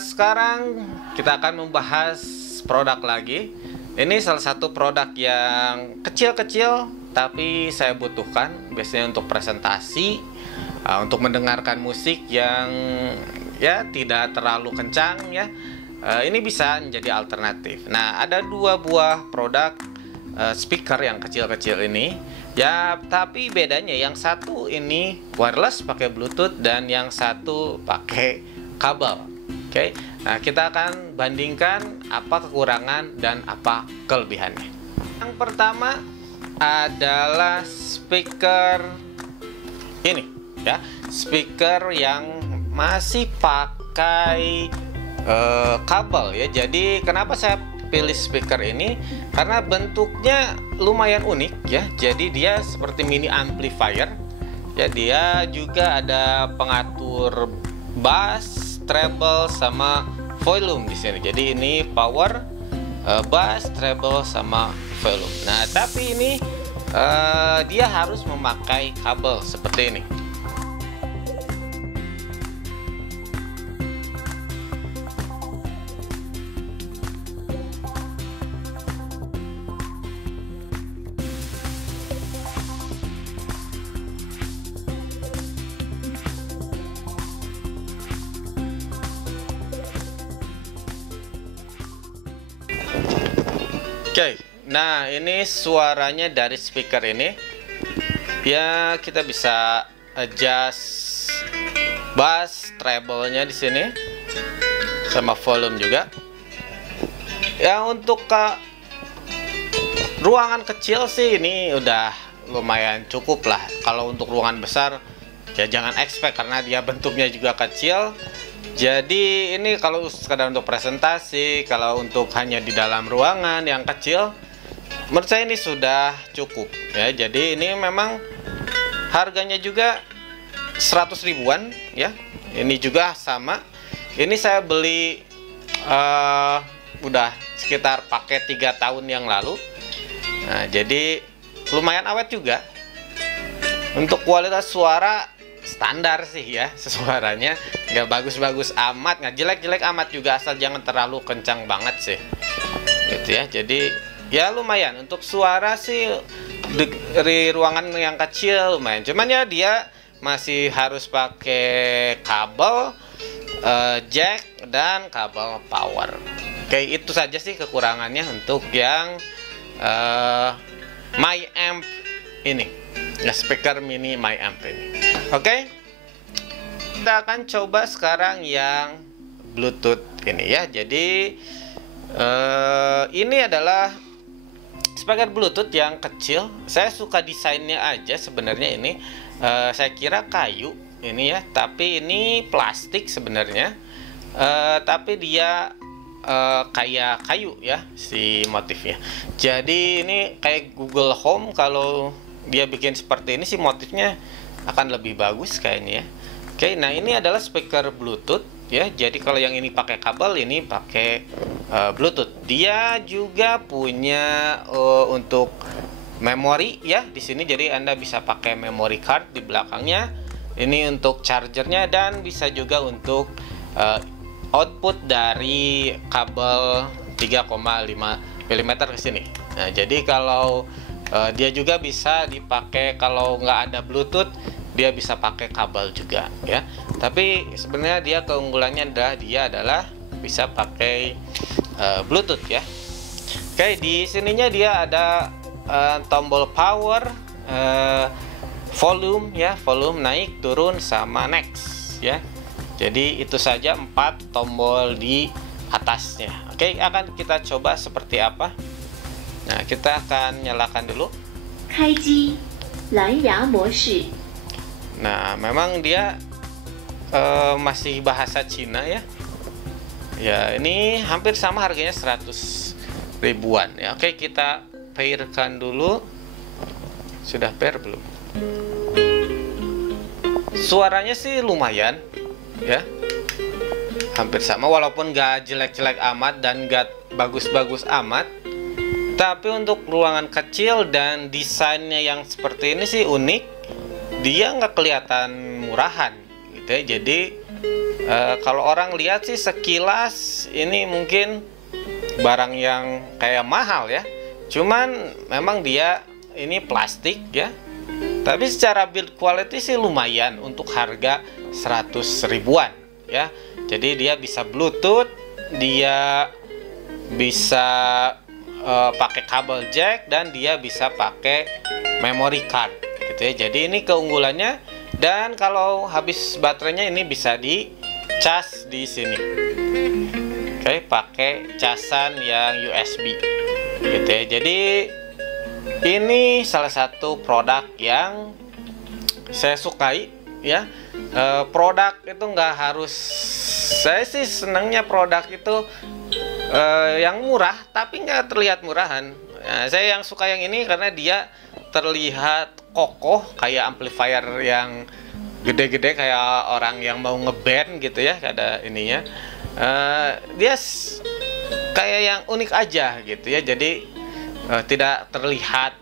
Sekarang kita akan membahas produk lagi. Ini salah satu produk yang kecil-kecil tapi saya butuhkan biasanya untuk presentasi, untuk mendengarkan musik yang ya tidak terlalu kencang ya. Ini bisa menjadi alternatif. Nah, ada dua buah produk speaker yang kecil-kecil ini ya, tapi bedanya yang satu ini wireless pakai Bluetooth dan yang satu pakai kabel. Oke. Nah, kita akan bandingkan apa kekurangan dan apa kelebihannya. Yang pertama adalah speaker ini ya, speaker yang masih pakai kabel ya. Jadi kenapa saya pilih speaker ini? Karena bentuknya lumayan unik ya. Jadi dia seperti mini amplifier ya. Dia juga ada pengatur bass, treble sama volume di sini. Jadi ini power, bass, treble sama volume. Nah, tapi ini dia harus memakai kabel seperti ini. Oke, nah ini suaranya dari speaker ini ya, kita bisa adjust bass, treble-nya di sini sama volume juga. Ya, untuk ruangan kecil sih ini udah lumayan cukup lah. Kalau untuk ruangan besar ya jangan expect karena dia bentuknya juga kecil. Jadi ini kalau sekadar untuk presentasi, kalau untuk hanya di dalam ruangan yang kecil, menurut saya ini sudah cukup ya. Jadi ini memang harganya juga 100 ribuan ya. Ini juga sama. Ini saya beli udah sekitar pakai 3 tahun yang lalu. Nah, jadi lumayan awet juga. Untuk kualitas suara standar sih ya, suaranya nggak bagus-bagus amat, nggak jelek-jelek amat juga, asal jangan terlalu kencang banget sih gitu ya. Jadi ya lumayan untuk suara sih dari ruangan yang kecil lumayan, cuman ya dia masih harus pakai kabel jack dan kabel power. Oke, itu saja sih kekurangannya untuk yang My Amp ini ya, speaker mini My Amp ini. Oke, kita akan coba sekarang yang Bluetooth ini ya. Jadi ini adalah speaker Bluetooth yang kecil. Saya suka desainnya aja sebenarnya ini. Saya kira kayu ini ya, tapi ini plastik sebenarnya. Tapi dia kayak kayu ya si motifnya. Jadi ini kayak Google Home, kalau dia bikin seperti ini sih motifnya akan lebih bagus kayaknya ya. Oke, nah ini adalah speaker Bluetooth ya. Jadi kalau yang ini pakai kabel, ini pakai Bluetooth. Dia juga punya untuk memori ya di sini. Jadi Anda bisa pakai memory card di belakangnya. Ini untuk chargernya dan bisa juga untuk output dari kabel 3,5 mm ke sini. Nah, jadi kalau dia juga bisa dipakai kalau nggak ada Bluetooth, dia bisa pakai kabel juga ya. Tapi sebenarnya dia keunggulannya adalah dia bisa pakai Bluetooth ya. Oke, di sininya dia ada tombol power, volume ya, volume naik, turun sama next ya. Jadi itu saja 4 tombol di atasnya. Oke, akan kita coba seperti apa. Nah, kita akan nyalakan dulu. Kaiji, Lanyard mode. Nah, memang dia masih bahasa Cina ya. Ya, ini hampir sama harganya 100 ribuan ya. Oke, kita pairkan dulu. Sudah pair belum? Suaranya sih lumayan ya. Hampir sama walaupun gak jelek-jelek amat dan gak bagus-bagus amat. Tapi untuk ruangan kecil dan desainnya yang seperti ini sih unik. Dia nggak kelihatan murahan gitu ya. Jadi Kalau orang lihat sih sekilas ini mungkin barang yang kayak mahal ya. Cuman memang dia ini plastik ya. Tapi secara build quality sih lumayan untuk harga 100 ribuan ya. Jadi dia bisa Bluetooth, dia bisa pakai kabel jack, dan dia bisa pakai memory card gitu ya. Jadi ini keunggulannya. Dan kalau habis baterainya ini bisa dicas di sini. Oke, pakai casan yang USB gitu ya. Jadi ini salah satu produk yang saya sukai ya. Produk itu nggak harus, saya sih senangnya produk itu yang murah tapi nggak terlihat murahan. Nah, saya yang suka yang ini karena dia terlihat kokoh kayak amplifier yang gede-gede kayak orang yang mau ngeband gitu ya, ada ininya. Dia kayak yang unik aja gitu ya. Jadi tidak terlihat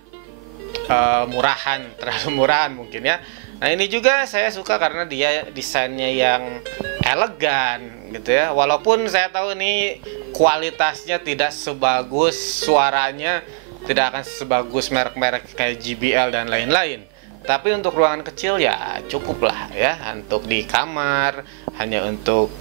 murahan, terlalu murahan mungkin ya. Nah, ini juga saya suka karena dia desainnya yang elegan gitu ya. Walaupun saya tahu ini kualitasnya tidak sebagus, suaranya tidak akan sebagus merek-merek kayak JBL dan lain-lain. Tapi untuk ruangan kecil ya cukup lah ya, untuk di kamar, hanya untuk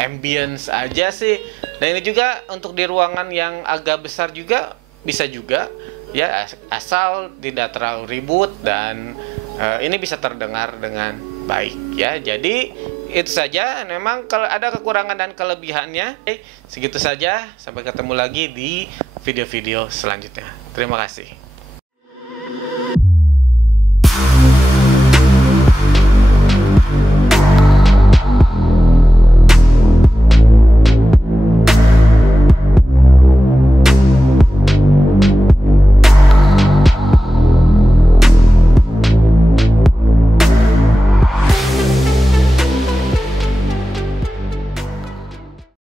ambience aja sih. Dan ini juga untuk di ruangan yang agak besar juga bisa juga ya, asal tidak terlalu ribut dan ini bisa terdengar dengan baik ya. Jadi itu saja, memang kalau ada kekurangan dan kelebihannya. Segitu saja, sampai ketemu lagi di video-video selanjutnya. Terima kasih.